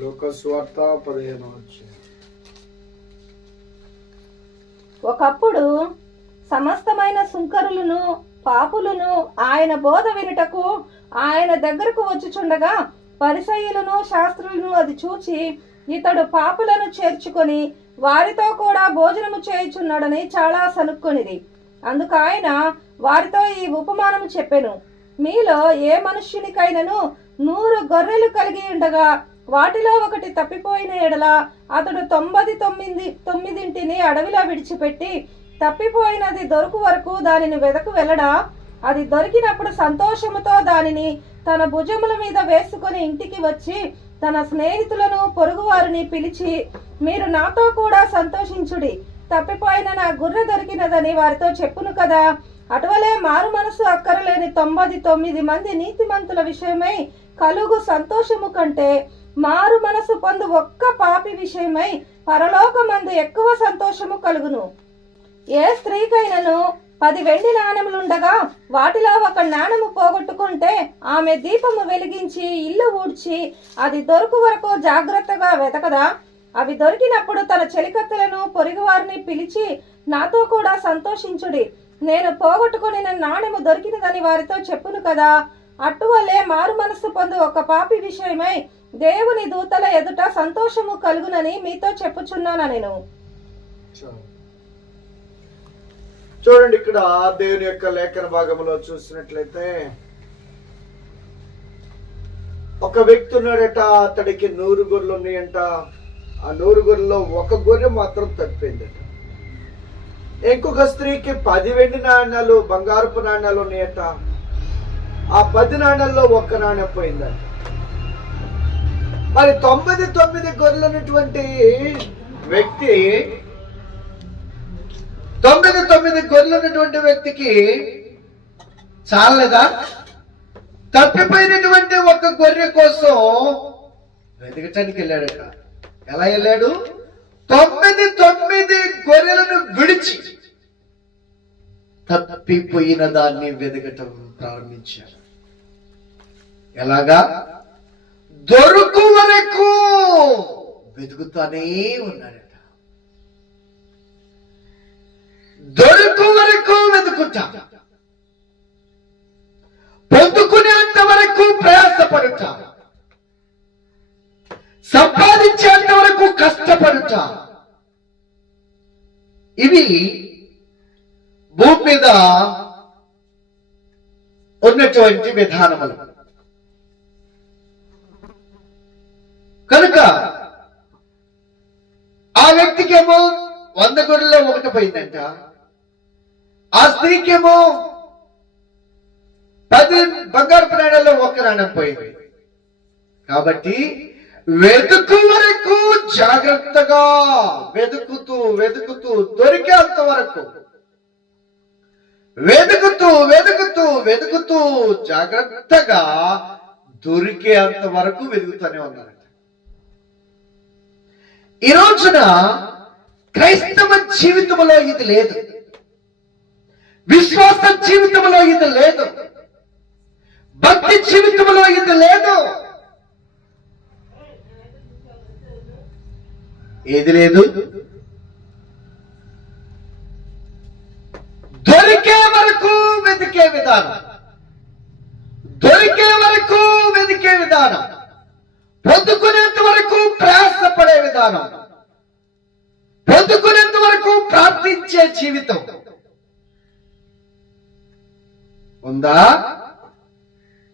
లోకస్వార్త 15వ అధ్యాయం. ఒకప్పుడు సమస్తమైన సుంకరులను పాపులను ఆయన బోధ వినుటకు ఆయన దగ్గరకు వచ్చుచుండగా పరిసయ్యులను శాస్త్రులను అది చూచి ఇతడు పాపులను చేర్చుకొని వారితో కూడా భోజనము చేయుచున్నాడని చాలా సనుక్కొనిది. అందుకు ఆయన వారితో ఈ ఉపమానము చెప్పెను. మీలో ఏ మనుష్యునికైనను 100 గొర్రెలు కలిగి ఉండగా వాటిలో ఒకటి తప్పిపోయిన ఎడల అతడు 99 అడవిలో విడిచిపెట్టి తప్పిపోయినది దొరుకు వరకు దానిని వెళ్ళడా? అది దొరికినప్పుడు సంతోషముతో దానిని తన భుజముల మీద వేసుకొని ఇంటికి వచ్చి తన స్నేహితులను పొరుగువారిని పిలిచి, మీరు నాతో కూడా సంతోషించుడి, తప్పిపోయిన నా గొర్రె దొరికినదని వారితో చెప్పును కదా. అటువలే మారు మనసు అక్కరలేని 99 మంది నీతిమంతుల విషయమై కలుగు సంతోషము కంటే మారు మనసు పొందు ఒక్క పాపి విషయమై పరలోకమందు ఎక్కువ సంతోషము కలుగును. ఏ స్త్రీకైనను 10 వెండి నాణెములుండగా వాటిలో ఒక నాణెము పోగొట్టుకుంటే ఆమె దీపము వెలిగించి ఇల్లు ఊడ్చి అది దొరుకు వరకు జాగ్రత్తగా వెతకదా? అవి దొరికినప్పుడు తన చెలికత్తెలను పొరుగువారిని పిలిచి, నాతో కూడా సంతోషించుడి, నేను పోగొట్టుకుని నాణెము దొరికినదని వారితో చెప్పును కదా. అటువలే మారు మనస్సు పొందు ఒక పాపి విషయమై దేవుని దూతల ఎదుట సంతోషము కలుగునని మీతో చెప్పుచున్నాను నేను. చూడండి, ఇక్కడ దేవుని యొక్క లేఖన భాగంలో చూసినట్లయితే ఒక వ్యక్తి ఉన్నాడట, అతడికి 100 గొర్రెలు ఉన్నాయంట. ఆ 100 గొర్రెల్లో ఒక గొర్రె మాత్రం తప్పిందట. ఇంకొక స్త్రీకి 10 వెండి నాణ్యాలు బంగారపు నాణ్యాలు ఉన్నాయట. ఆ 10 నాణ్యాల్లో ఒక్క నాణ్యం పోయిందట. మరి 99 గొర్రెలు ఉన్నటువంటి వ్యక్తి 99 గొర్రెలు ఉన్నటువంటి వ్యక్తికి చాలదా? తప్పిపోయినటువంటి ఒక గొర్రె కోసం వెతకటానికి వెళ్ళాడట. ఎలా వెళ్ళాడు? 99 గొర్రెలను విడిచి తప్పిపోయిన దాన్ని వెతకటం ప్రారంభించాడు. ఎలాగా? దొరుకు వరకు వెతుకుతానే ఉన్నాడట. దొరుకు వరకు వెతుకుతా, పొందుకునేంత వరకు ప్రయాసపడుట, సంపాదించేంత వరకు కష్టపడుట. ఇవి భూమి మీద ఉన్నటువంటి విధానములు. కనుక ఆ వ్యక్తికేమో 100 గొర్రెల్లో ఒకటి పోయిందంట. ఆ స్త్రీకేమో 10 బంగారు నాణ్యాల్లో ఒక నాణ్యం పోయింది. కాబట్టి వెతుకు వరకు జాగ్రత్తగా వెతుకుతూ వెతుకుతూ దొరికేంత వరకు వెతుకుతూ వెతుకుతూ వెతుకుతూ జాగ్రత్తగా దొరికేంత వరకు వెతుకుతూనే ఉన్నారట. ఈ రోజున క్రైస్తవ జీవితంలో ఇది లేదు, విశ్వాస జీవితంలో ఇది లేదు, భక్తి జీవితంలో ఇది లేదు. ఏది లేదు? దొరికే వరకు వెతికే విధానం, దొరికే వరకు వెతికే విధానం, పొందుకునేంత వరకు ప్రయాసపడే విధానం, పొందుకునేంత వరకు ప్రార్థించే జీవితం ఉందా?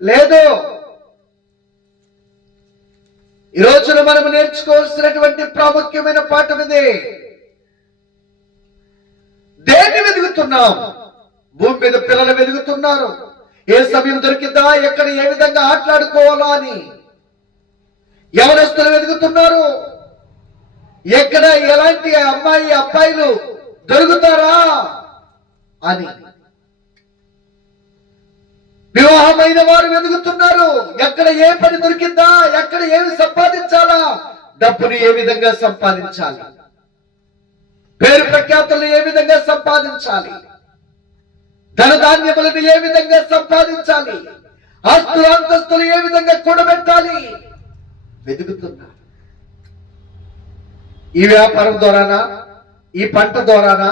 లేదు. ఈ రోజున మనం నేర్చుకోవాల్సినటువంటి ప్రాముఖ్యమైన పాఠం ఇదే. దేన్ని వెతుకుతున్నాం? భూమి మీద పిల్లలు వెతుకుతున్నారు. ఏ సమయం దొరికిందా, ఎక్కడ ఏ విధంగా ఆటలాడుకోవాలా అని. యవనస్తులు వెతుకుతున్నారు. ఎక్కడ ఎలాంటి అమ్మాయి అబ్బాయిలు దొరుకుతారా అని. వివాహమైన వారు వెతుకుతున్నారు. ఎక్కడ ఏ పని దొరికిందా, ఎక్కడ ఏమి సంపాదించాలా, డబ్బుని ఏ విధంగా సంపాదించాలి, పేరు ప్రఖ్యాతులను ఏ విధంగా సంపాదించాలి, ధనధాన్యములను ఏ విధంగా సంపాదించాలి, ఆస్తులు అంతస్తులు ఏ విధంగా కూడబెట్టాలి వెతుకుతున్నారు. ఈ వ్యాపారం ద్వారానా, ఈ పంట ద్వారానా,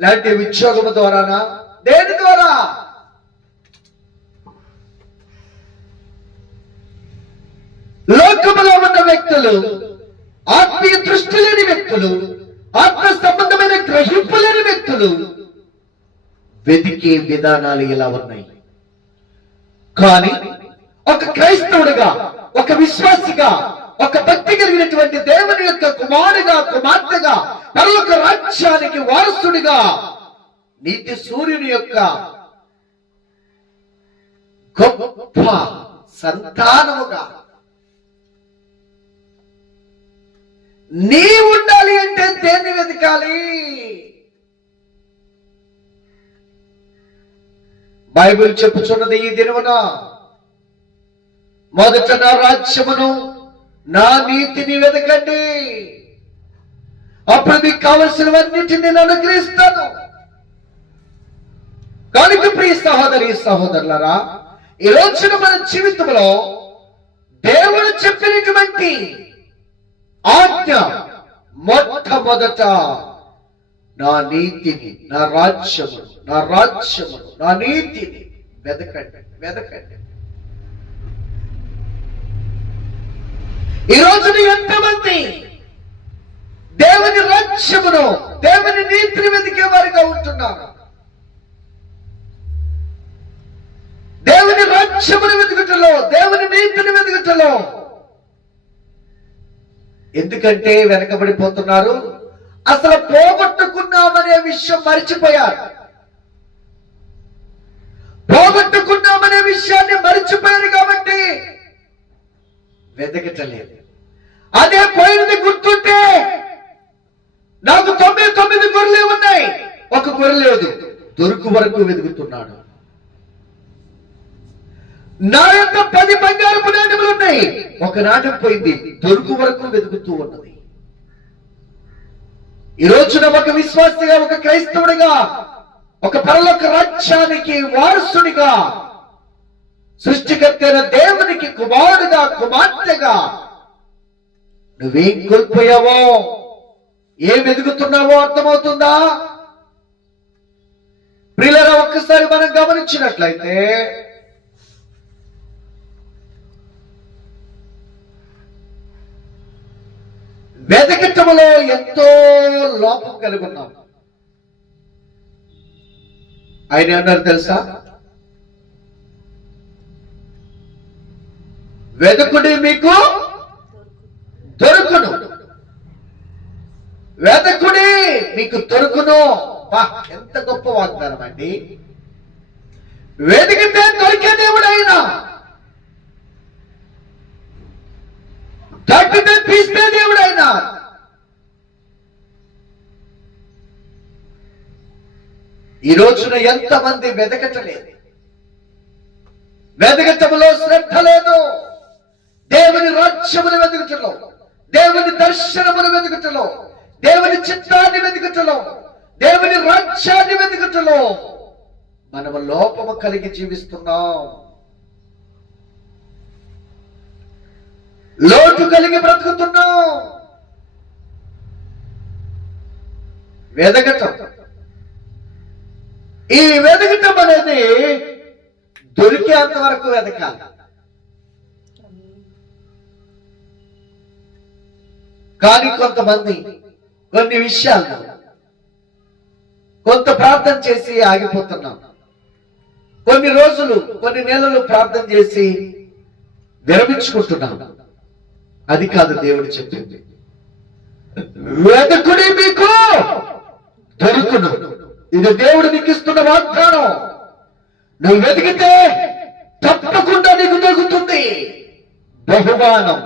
లేదంటే ఉద్యోగం ద్వారానా, దేని ద్వారా? లోకములో ఉన్న వ్యక్తులు, ఆత్మీయ దృష్టి లేని వ్యక్తులు, ఆత్మ సంబంధమైన గ్రహింపు లేని వ్యక్తులు వెతికే విధానాలు ఇలా ఉన్నాయి. కానీ ఒక క్రైస్తవుడిగా, ఒక విశ్వాసిగా, ఒక భక్తి కలిగినటువంటి దేవుని యొక్క కుమారుడిగా, కుమార్తెగా, పరలోక రాజ్యానికి వారసుడిగా, నీతి సూర్యుని యొక్క గొప్ప సంతానముగా నీ ఉండాలి అంటే దేన్ని వెతకాలి? బైబిల్ చెప్పుచున్నది ఈ దినమున, మొదట నా రాజ్యమును, నా నీతిని వెతకండి, అప్పుడు మీకు కావలసినవన్నిటిని నేను అనుగ్రహిస్తాను. కనుక ప్రియ సహోదరి సహోదరులారా, ఈ రోజున మన జీవితంలో దేవుడు చెప్పినటువంటి ఆజ్ఞ మొట్టమొదట నా నీతిని, నా రాజ్యమును, నా నీతిని వెతకండి. ఈ రోజున ఎంతమంది దేవుని రాజ్యమును, దేవుని నీతిని వెతికే వారిగా ఉంటున్నారు? దేవుని రాజ్యమును వెతుకుటలో, దేవుని నీతిని వెతుకుటలో ఎందుకంటే వెనకబడిపోతున్నారు. అసలు పోగొట్టుకున్నామనే విషయం మరిచిపోయారు. పోగొట్టుకున్నామనే విషయాన్ని మరిచిపోయారు కాబట్టి వెతకటలేదు. అదే పోయినది గుర్తుంటే, నాకు 99 గొర్రెలే ఉన్నాయి, ఒక గొర్రె లేదు, దొరుకు వరకు వెతుకుతున్నాడు. నా యొక్క 10 బంగారపు నాణెములు ఉన్నాయి, ఒక నాణెం పోయింది, దొరుకు వరకు వెతుకుతూ ఉన్నది. ఈ రోజున ఒక విశ్వాసిగా, ఒక క్రైస్తవుడిగా, ఒక పరలోక రాజ్యానికి వారసుడిగా, సృష్టికర్త అయిన దేవునికి కుమారుడిగా, కుమార్తెగా నువ్వేం కోల్పోయావో, ఏం ఎదుగుతున్నావో అర్థమవుతుందా? ప్రియులారా, ఒక్కసారి మనం గమనించినట్లయితే వెతకటములో ఎంతో లోపం కలిగి ఉన్నాం. ఆయన అన్నారు తెలుసా, వెతకుడి మీకు దొరుకును, వెతకుడి మీకు దొరుకును. ఎంత గొప్ప వాగ్దానం అండి! వెతికితే దొరికే దేవుడు ఆయన, తట్టితే తీస్తే దేవుడు ఆయన. ఈ రోజున ఎంతమంది వెతకటలేదు, వెతకటంలో శ్రద్ధ లేదు. దేవుని రాజ్యమును వెతుకుటలో, దేవుని దర్శనమును వెతుకుటలో, దేవుని చిత్తాన్ని వెతుకుటలో, దేవుని రాజ్యాన్ని వెతుకుటలో మనము లోపము కలిగి జీవిస్తున్నాం. లోటు కలిగి బ్రతుకుతున్నాం. వెదగటం, ఈ వెదగటం అనేది దొరికేంత వరకు వెతకాలి. కానీ కొంతమంది కొన్ని విషయాలు కొంత ప్రార్థన చేసి ఆగిపోతున్నాం. కొన్ని రోజులు, కొన్ని నెలలు ప్రార్థన చేసి విరమించుకుంటున్నాం. అది కాదు దేవుడు చెప్పింది. వెతకుడి మీకు దొరుకును. ఇది దేవుడు నీకు ఇస్తున్న వాగ్దానం. నువ్వు వెతికితే తప్పకుండా నీకు దొరుకుతుంది బహుమానం.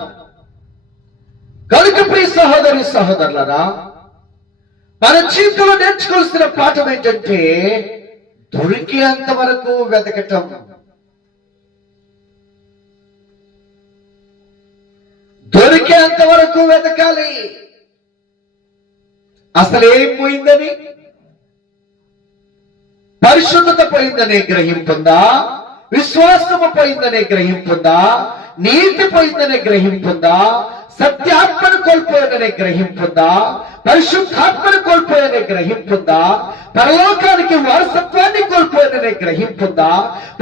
కనుక ప్రియ సహోదరి సహోదరులారా, మన జీవితంలో నేర్చుకోవాల్సిన పాఠం ఏంటంటే దొరికేంత వరకు వెతకటం. దొరికేంత వరకు వెతకాలి. అసలు ఏం పోయిందని? పరిశుద్ధత పోయిందనే గ్రహింపుందా? విశ్వాసము పోయిందనే గ్రహింపుందా? నీతి పోయిందనే గ్రహింపుందా? సత్యాత్మను కోల్పోయాననే గ్రహింపుందా? పరిశుద్ధాత్మను కోల్పోయానే గ్రహింపుందా? పరలోకానికి వారసత్వాన్ని కోల్పోయాననే గ్రహింపుందా?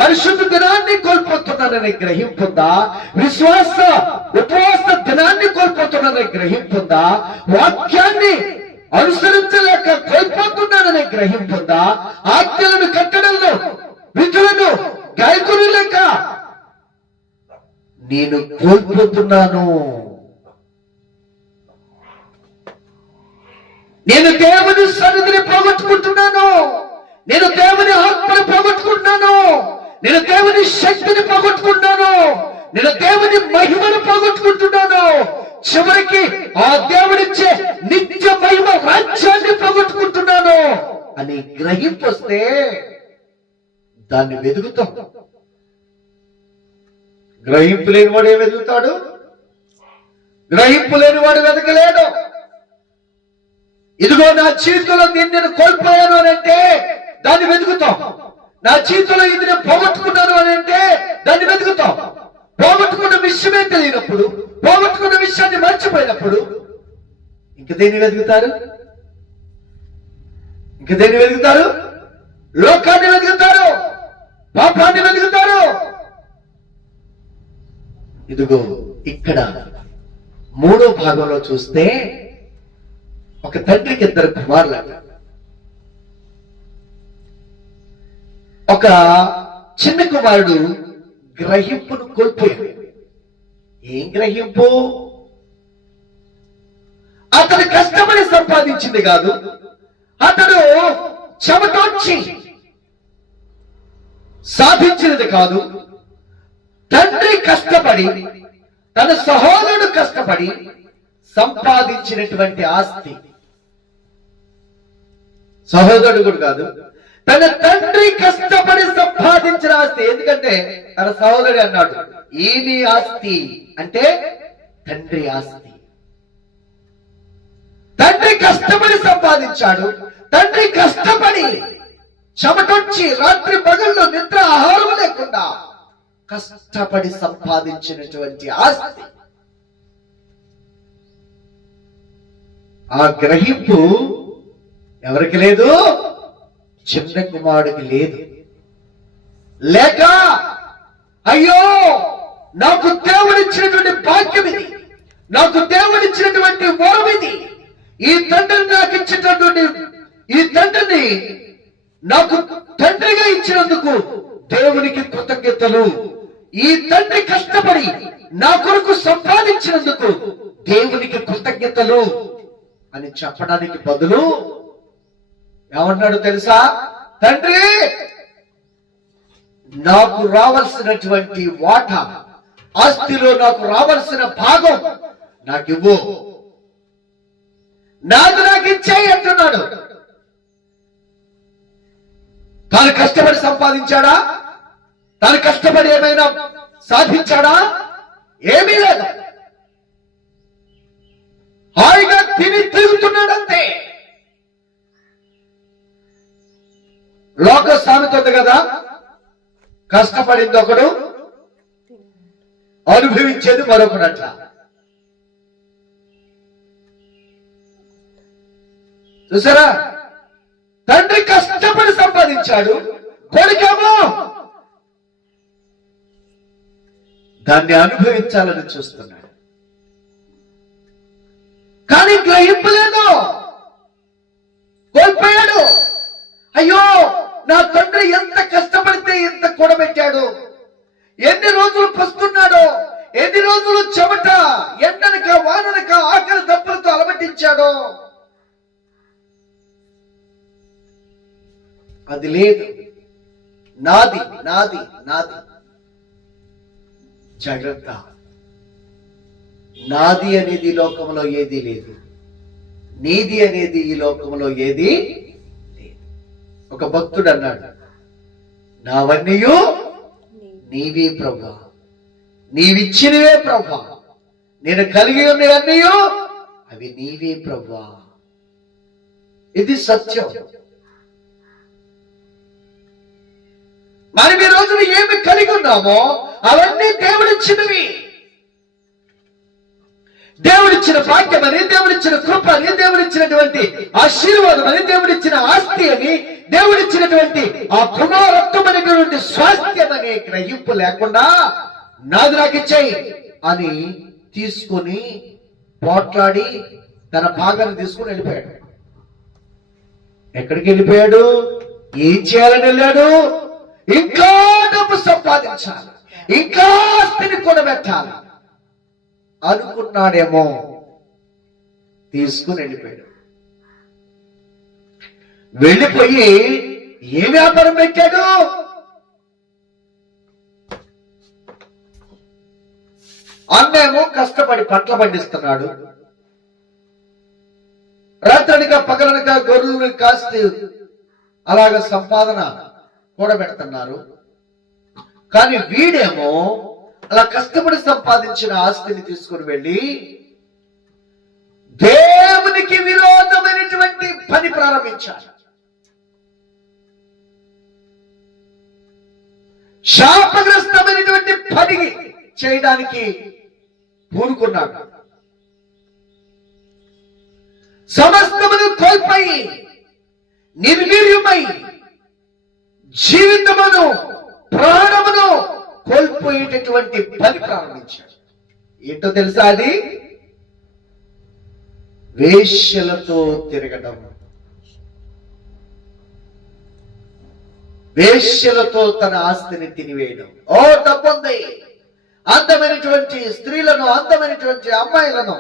పరిశుద్ధ దినాన్ని కోల్పోతున్నాననే గ్రహింపుందా? విశ్వాస ఉపవాస దినాన్ని కోల్పోతున్నాననే గ్రహింపుందా? వాక్యాన్ని అనుసరించలేక కోల్పోతున్నాననే గ్రహింపుందా? ఆజ్ఞలను కట్టడంలో విధులను గాయకులేక నేను కోల్పోతున్నాను. నేను దేవుని సన్నిధిని పోగొట్టుకుంటున్నాను. నేను దేవుని ఆత్మను పోగొట్టుకుంటున్నాను. నేను దేవుని శక్తిని పోగొట్టుకుంటున్నాను. నేను దేవుని మహిమను పోగొట్టుకుంటున్నాను. చివరికి ఆ దేవుడిచ్చే నిత్య మహిమ రాజ్యాన్ని పోగొట్టుకుంటున్నాను అని గ్రహింపు వస్తే దాన్ని వెతుకుతాం. గ్రహింపు లేని వాడు ఏం వెతుకుతాడు? గ్రహింపు లేని వాడు వెతకలేడు. ఇదిగో నా జీవితంలో దీన్ని నేను కోల్పోయాను అని అంటే దాన్ని వెతుకుతాం. నా జీవితంలో ఇది నేను పోగొట్టుకున్నాను అని అంటే దాన్ని వెతుకుతాం. పోగొట్టుకున్న విషయమే తెలియనప్పుడు, పోగొట్టుకున్న విషయాన్ని మర్చిపోయినప్పుడు ఇంక దేన్ని వెతుకుతారు? ఇంక దేన్ని వెతుకుతారు? లోకాన్ని వెతుకుతారు, పాపాన్ని వెతుకుతారు. ఇదిగో ఇక్కడ 3వ భాగంలో చూస్తే ఒక తండ్రికి 2 కుమారులు. ఒక చిన్న కుమారుడు గ్రహింపును కోల్పోయాడు. ఏం గ్రహింపు? అతను కష్టపడి సంపాదించింది కాదు, అతడు చెమటొచ్చి సాధించినది కాదు. తండ్రి కష్టపడి, తన సహోదరుడు కష్టపడి సంపాదించినటువంటి ఆస్తి. సహోదరుడు కూడా కాదు, తన తండ్రి కష్టపడి సంపాదించిన ఆస్తి. ఎందుకంటే తన సహోదరుడు అన్నాడు, ఈ నీ ఆస్తి అంటే తండ్రి ఆస్తి. తండ్రి కష్టపడి సంపాదించాడు. తండ్రి కష్టపడి చెమటొచ్చి రాత్రి పగళ్ళు నిద్ర ఆహారం లేకుండా కష్టపడి సంపాదించినటువంటి ఆస్తి. ఆ గ్రహింపు ఎవరికి లేదు? చిన్న కుమారుడికి లేదు. లేక అయ్యో నాకు దేవుడిచ్చినటువంటి భాగ్యం ఇది, నాకు దేవుడిచ్చినటువంటి వరం ఇది, ఈ తండ్రిని నాకు ఇచ్చినటువంటి ఈ తండ్రిని నాకు తండ్రిగా ఇచ్చినందుకు దేవునికి కృతజ్ఞతలు, ఈ తండ్రి కష్టపడి నా కొరకు సంపాదించినందుకు దేవునికి కృతజ్ఞతలు అని చెప్పడానికి బదులు ఏమన్నాడు తెలుసా? తండ్రి నాకు రావాల్సినటువంటి వాటా, ఆస్తిలో నాకు రావాల్సిన భాగం నాకు ఇవ్వు, నాకు ఇచ్చేయి అంటున్నాడు. తాను కష్టపడి సంపాదించాడా? తాను కష్టపడి ఏమైనా సాధించాడా? ఏమీ లేదు. హాయిగా తిని తిరుగుతున్నాడంతే. లోక సామెత ఉంది కదా, కష్టపడింది ఒకడు, అనుభవించేది మరొకడట్ల. చూసారా? తండ్రి కష్టపడి సంపాదించాడు, కొడుకేమో దాన్ని అనుభవించాలని చూస్తున్నాడు. కానీ గ్రహింపలేదు, కోల్పోయాడు. అయ్యో నా తండ్రి ఎంత కష్టపడితే ఎంత కూడబెట్టాడు, ఎన్ని రోజులు పస్తున్నాడో, ఎన్ని రోజులు చెమట ఎండనక వాననక ఆకలి దప్పులతో అలమటించాడో. అది లేదు. నాది నాది నాది. జాగ్రత్త. నాది అనేది లోకంలో ఏది లేదు, నీది అనేది ఈ లోకంలో ఏది లేదు. ఒక భక్తుడు అన్నాడు, నావన్నీయు నీవే ప్రభువా, నీవిచ్చినవే ప్రభువా, నేను కలిగి ఉన్నవన్నీయు అవి నీవే ప్రభువా. ఇది సత్యం. మరి ఈ రోజున ఏమి కలిగి ఉన్నామో అవన్నీ దేవుడిచ్చినవి. దేవుడిచ్చిన భాగ్యమని, దేవుడిచ్చిన కృప అని, దేవుడిచ్చినటువంటి ఆశీర్వాదం అని, దేవుడిచ్చిన ఆస్తి అని, దేవుడిచ్చినటువంటి ఆ కుమారత్వం అనేటువంటి స్వాస్థ్యం అనే గ్రహింపు లేకుండా నాది నాకు ఇచ్చేయి అని తీసుకొని పోట్లాడి తన భాగాన్ని తీసుకుని వెళ్ళిపోయాడు. ఎక్కడికి వెళ్ళిపోయాడు? ఏం చేయాలని వెళ్ళాడు? ఇంకా డబ్బు సంపాదించాలి, ఇంకా ఆస్తిని కొనబెట్టాలి అనుకున్నాడేమో. తీసుకుని వెళ్ళిపోయాడు. వెళ్ళిపోయి ఏ వ్యాపారం పెట్టాడు? అన్నేమో కష్టపడి పంటలు పండిస్తున్నాడు, రాత్రనిగా పగలనగా గొర్రెలను కాస్త అలాగ సంపాదన కూడబెడుతున్నారు. కానీ వీడేమో అలా కష్టపడి సంపాదించిన ఆస్తిని తీసుకుని వెళ్ళి దేవునికి విరోధమైనటువంటి పని ప్రారంభించాడు. శాపగ్రస్తమైనటువంటి పని చేయడానికి పూనుకున్నాడు. సమస్తమును కోల్పోయి నిర్వీర్యమై జీవితమును ప్రాణమును కోల్పోయేటటువంటి పని ప్రారంభించాడు. ఏంటో తెలుసా? అది వేశ్యలతో తిరగడం, వేశ్యలతో తన ఆస్తిని తినివేయడం. ఓ డబ్బుంది, అందమైనటువంటి స్త్రీలను, అందమైనటువంటి అమ్మాయిలను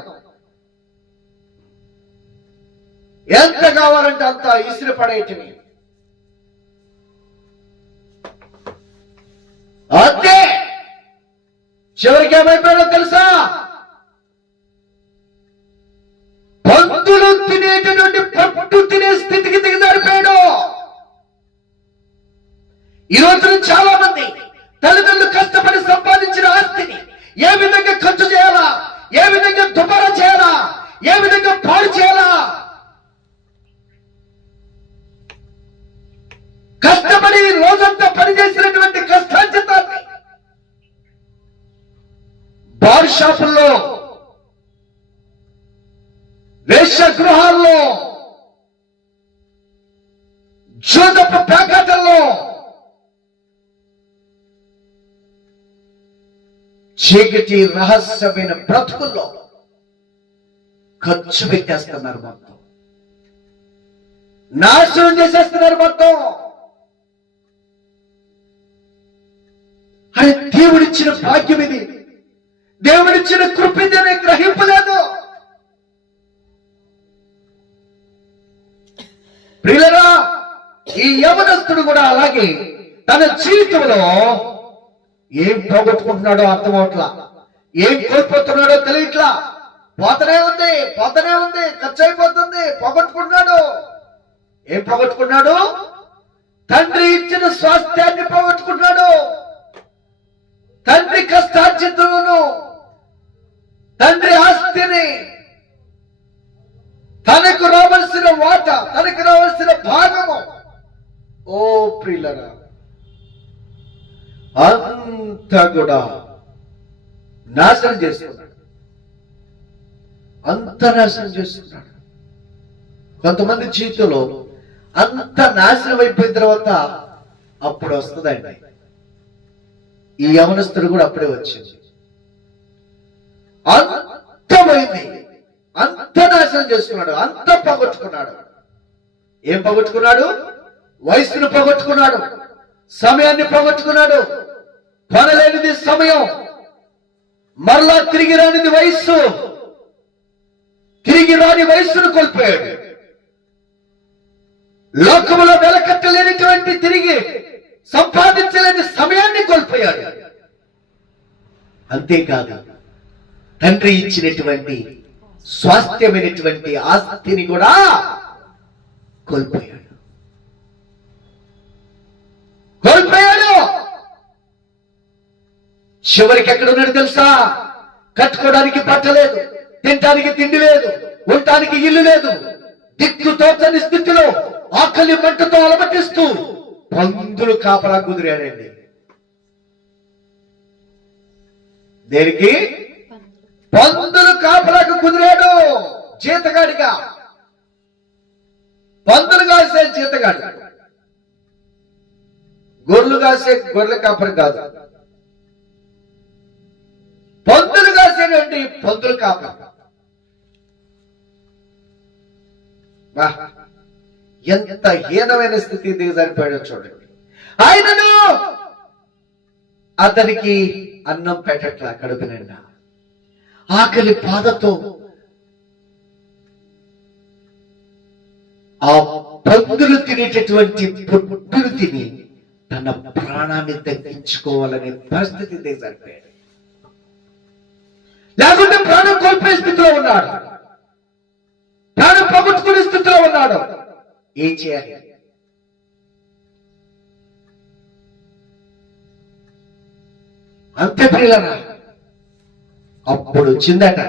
ఎంత కావాలంటే అంత ఇసిరి పడేటివి. అంతే. చివరికి ఏమైపోయాడో తెలుసా? పందులు తినేటటువంటి పట్టు తినే స్థితికి దిగజారిపోయాడు. ఈ రోజున చాలా మంది తల్లిదండ్రులు కష్టపడి సంపాదించిన ఆస్తిని ఏ విధంగా ఖర్చు చేయాలా, ఏ విధంగా దుబారా చేయాలా, ఏ విధంగా పాడు చేయాలా, కష్టపడి రోజంతా పనిచేసినటువంటి కష్టార్జితాన్ని బార్ షాపుల్లో, వేశ్య గృహాల్లో, జూదపు ప్యాకెట్లలో, చీకటి రహస్యమైన బ్రతుకుల్లో ఖర్చు పెట్టేస్తున్నారు. మొత్తం నాశనం చేసేస్తున్నారు మొత్తం. అరే, దేవుడిచ్చిన భాగ్యం ఇది, దేవుడిచ్చిన కృప ఇది అనే గ్రహింపు లేదు. ప్రియులరా, ఈ యవనస్తుడు కూడా అలాగే తన జీవితంలో ఏం పోగొట్టుకుంటున్నాడో అర్థం అవట్లా, ఏం కోల్పోతున్నాడో తెలియట్లా. పోతనే ఉంది, ఖర్చు అయిపోతుంది, పోగొట్టుకుంటున్నాడు. ఏం పోగొట్టుకున్నాడు? తండ్రి ఇచ్చిన స్వాస్థ్యాన్ని పోగొట్టుకున్నాడు, తండ్రి కష్టార్జితమును, తండ్రి ఆస్తిని, తనకు రావాల్సిన వాట, తనకు రావాల్సిన భాగము. ఓ ప్రియులరా, అంతా కూడా నాశనం చేస్తున్నాడు, అంత నాశనం చేస్తున్నాడు. కొంతమంది జీవితంలో అంత నాశనం అయిపోయిన తర్వాత అప్పుడు వస్తుందండి. ఈ యవనస్తుడు కూడా అప్పుడే వచ్చింది. అంత పోయింది, అంత నాశనం చేసుకున్నాడు, అంత పోగొట్టుకున్నాడు. ఏం పోగొట్టుకున్నాడు? వయసును పోగొట్టుకున్నాడు, సమయాన్ని పోగొట్టుకున్నాడు. కొనలేనిది సమయం, మరలా తిరిగి రానిది వయస్సు, తిరిగి రాని వయస్సును కోల్పోయాడు. లోకములో వెలకట్టలేనిటువంటి తిరిగి సంపాదించలేని సమయాన్ని కోల్పోయాడు. అంతేకాదు, తండ్రి ఇచ్చినటువంటి స్వాస్థ్యమైనటువంటి ఆస్తిని కూడా కోల్పోయాడు. చివరికి ఎక్కడ ఉన్నాడు తెలుసా? కట్టుకోవడానికి బట్ట లేదు, తినడానికి తిండి లేదు, ఉండటానికి ఇల్లు లేదు, దిక్కు తోచని స్థితిలో ఆకలి మంటతో అలమటిస్తూ పందులు కాపలా కుదిరాడండి. దేనికి? పందులు కాపలా కుదిరాడు జీతగాడిగా, పందులు కాసే జీతగాడు, గొర్రెలు కాసే గొర్రెల కాపరి కాదు, పందులు కాసేటువంటి పందులు కాపరి. ఎంత హీనమైన స్థితి దిగజారిపోయాడో చూడండి. ఆయనను అతనికి అన్నం పెట్టట్లా, కడుపు నిండా ఆకలి బాధతో ఆ పందులు తినేటటువంటి పొట్టులు తిని తన ప్రాణాన్ని తగ్గించుకోవాలనే పరిస్థితి దిగజారిపోయాడు. లేకుంటే ప్రాణం కోల్పోయే స్థితిలో ఉన్నాడు, ప్రాణం పోగొట్టుకునే స్థితిలో ఉన్నాడు. ఏం చేయాలి? అంతే ప్రియులారా. అప్పుడు వచ్చిందట,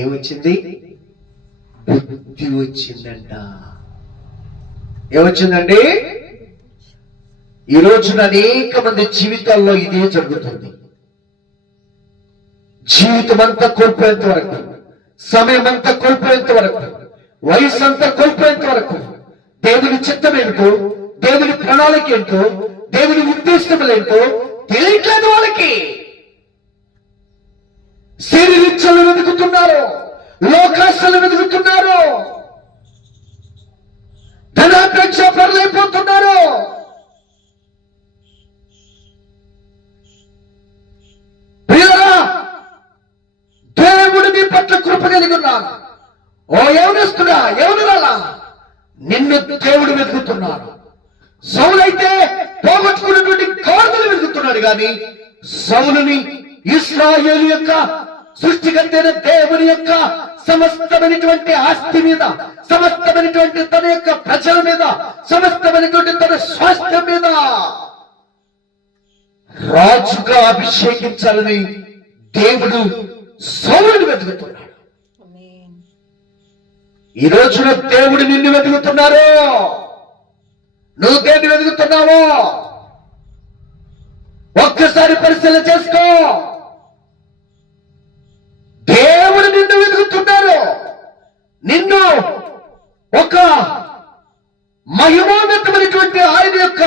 ఏమొచ్చింది? బుద్ధి వచ్చిందంట. ఏమొచ్చిందండి? ఈ రోజున అనేక మంది జీవితాల్లో ఇదే జరుగుతుంది. జీవితం అంతా కోల్పోయేంత వరకు, సమయం అంతా కోల్పోయేంత వరకు, వయసు అంతా కోల్పోయేంత వరకు దేవుని చిత్తం ఏంటో, దేవుని ప్రణాళిక ఏంటో, దేవుని ఉద్దేశములేంటో తెలియట్లేదు వాళ్ళకి. శరీరిచ్చలు వెతుకుతున్నారు, లోకాశలు వెతుకుతున్నారు, ధనాపేక్ష పరులైపోతున్నారు. ప్రియులారా, దేవుడు నీ పట్ల కృప కలిగి ఉన్నాడు. ఓ యవనస్తుడా, యవనురాలా, నిన్ను దేవుడు వెతుకుతున్నాడు. సౌలైతే పోగొట్టుకున్నటువంటి గాడిదలు వెతుకుతున్నాడు కానీ సౌలుని ఇశ్రాయేలు యొక్క సృష్టికర్తైన దేవుని యొక్క సమస్తమైనటువంటి ఆస్తి మీద, సమస్తమైనటువంటి తన యొక్క ప్రజల మీద, సమస్తమైనటువంటి తన స్వాస్థ్యం మీద రాజుగా అభిషేకించాలని దేవుడు సౌలుని వెతుకుతున్నాడు. ఈ రోజున దేవుడు నిన్ను వెతుకుతున్నారు. నువ్వు దేన్ని వెతుకుతున్నావో ఒక్కసారి పరిశీలన చేసుకో. దేవుడు నిన్ను వెతుకుతున్నారు. నిన్ను ఒక మహిమోన్నతమైనటువంటి ఆయన యొక్క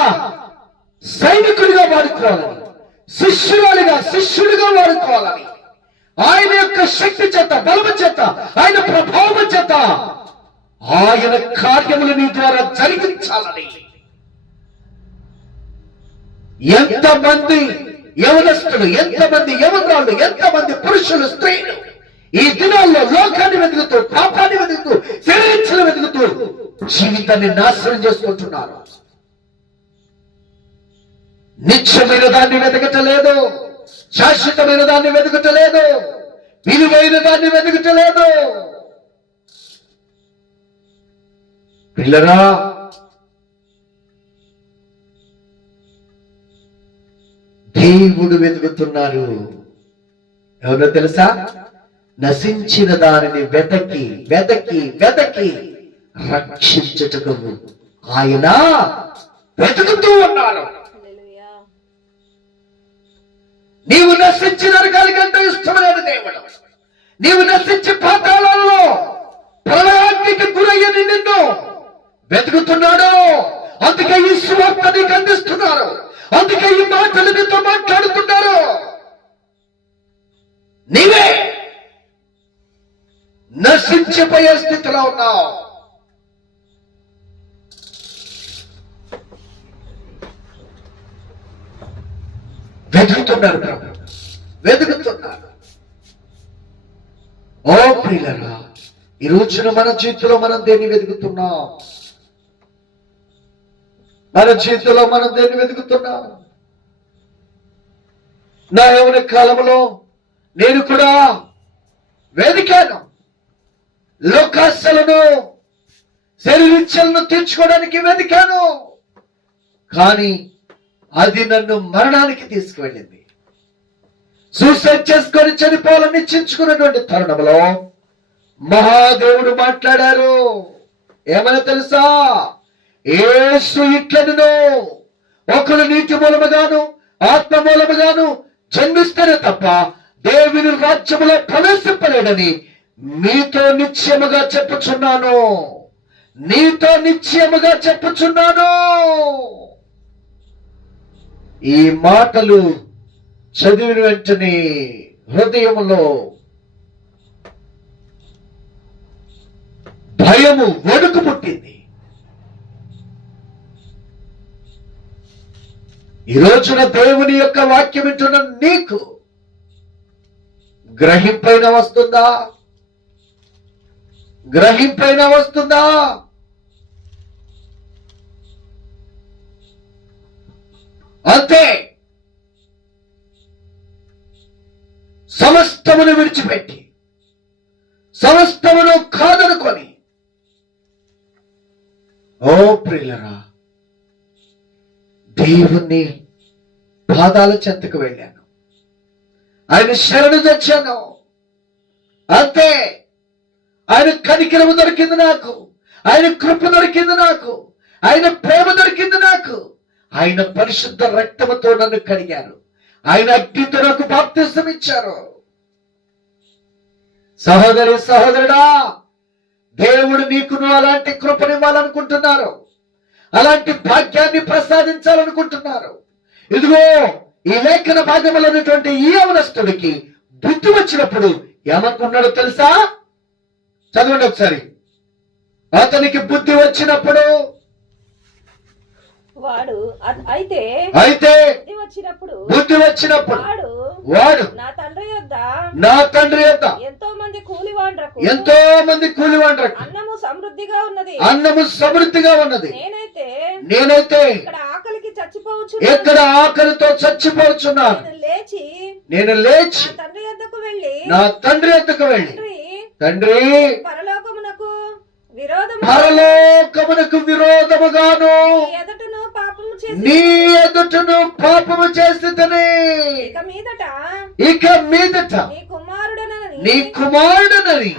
సైనికుడిగా వాడుకోవాలని, శిష్యుడిగా వాడుకోవాలని, ఆయన యొక్క శక్తి చేత, బలము చేత, ఆయన ప్రభావం చేత ఆయన కార్యములు నీ ద్వారా జరిగించాలని. ఎంతమంది యవనస్తులు, ఎంతమంది యవనరాళ్ళు, ఎంతమంది పురుషులు, స్త్రీలు ఈ దినాల్లో లోకాన్ని వెతుకుతూ, పాపాన్ని వెతుకుతూ, శరీరాలను వెతుకుతూ జీవితాన్ని నాశనం చేసుకుంటున్నారు. నిత్యమైన దాన్ని వెతకటలేదు, శాశ్వతమైన దాన్ని వెతుకటలేదు, విలువైన దాన్ని వెతుకటలేదు. పిల్లరా, దేవుడు వెతుకుతున్నారు. ఎవరో తెలుసా? నశించిన దానిని వెతకి వెతకి వెతకి రక్షించుటకు ఆయన వెతుకుతూ ఉన్నారు. నీవు నశించి నరకాలకంటే ఇష్టమైన దేవుడు, నీవు నశించి పాతాళంలో ప్రళయానికి గురయ్యని నిన్ను వెతుకుతున్నాడు. అందుకే ఈ సువార్త నీకు అందిస్తున్నారు, అందుకే ఈ మాటలు నీతో మాట్లాడుతున్నారు. నీవే నశించిపోయే స్థితిలో ఉన్నావు. వెతుకుతున్నారు ప్రభు, వెతుకుతున్నారు. ఓ ప్రియులారా, ఈ రోజున మన జీవితంలో మనం దేన్ని వెతుకుతున్నాం? మన జీవితంలో మనం దేన్ని వెతుకుతున్నాం? నా యవ్వన కాలంలో నేను కూడా వెతికాను, లోకాశలను, శరీరిచ్చలను తీర్చుకోవడానికి వెతికాను. కానీ అది నన్ను మరణానికి తీసుకువెళ్ళింది. సూసైడ్ చేసుకొని చనిపోవాలని నిశ్చయించుకున్నటువంటి తరుణంలో మహాదేవుడు మాట్లాడారు. ఏమని తెలుసా? యేసు ఇట్లను ఒకరు నీటి మూలముగాను ఆత్మ మూలముగాను జన్మిస్తేనే తప్ప దేవుని రాజ్యములో ప్రవేశింపలేడని మీతో నిశ్చయముగా చెప్పుచున్నాను, నీతో నిశ్చయముగా చెప్పుచున్నాను. ఈ మాటలు చదివిన వెంటనే హృదయములో భయము వణుకు పుట్టింది. ఈ రోజున దేవుని యొక్క వాక్యం వింటున్న నీకు గ్రహింపైన వస్తుందా? గ్రహింపైన వస్తుందా? అంతే. సమస్తమును విడిచిపెట్టి, సమస్తమును కాదనుకొని, ఓ ప్రియులరా, దేవుని పాదాల చెంతకు వెళ్ళాను, ఆయన శరణు తెచ్చాను. అంతే. ఆయన కనికరము దొరికింది నాకు, ఆయన కృప దొరికింది నాకు, ఆయన ప్రేమ దొరికింది నాకు. ఆయన పరిశుద్ధ రక్తముతో నన్ను కడిగారు, ఆయన అగ్నితో నాకు బాప్తిసం ఇచ్చారు. సహోదరి సహోదరుడా, దేవుడు నీకును అలాంటి కృపనివ్వాలనుకుంటున్నారు, అలాంటి భాగ్యాన్ని ప్రసాదించాలనుకుంటున్నారు. ఇదిగో ఈ లేఖన భాగంలో ఉన్నటువంటి ఈ యవనస్తుడికి బుద్ధి వచ్చినప్పుడు ఏమనుకున్నాడో తెలుసా? చదవండి ఒకసారి. అతనికి బుద్ధి వచ్చినప్పుడు అయితే బుద్ధి వచ్చినప్పుడు వాడు నా తండ్రి యొద్ద ఎంతో మంది కూలివాండ్రకు అన్నము సమృద్ధిగా ఉన్నది, నేనైతే ఇక్కడ ఆకలితో చచ్చిపోతున్నాను. నేను లేచి నా తండ్రి యొద్దకు వెళ్ళి, తండ్రి, పరలోకమునకు విరోధముగాను నీ ఎదుటను పాపము చేసితేనే ఇక మీదట నీ కుమారుడనని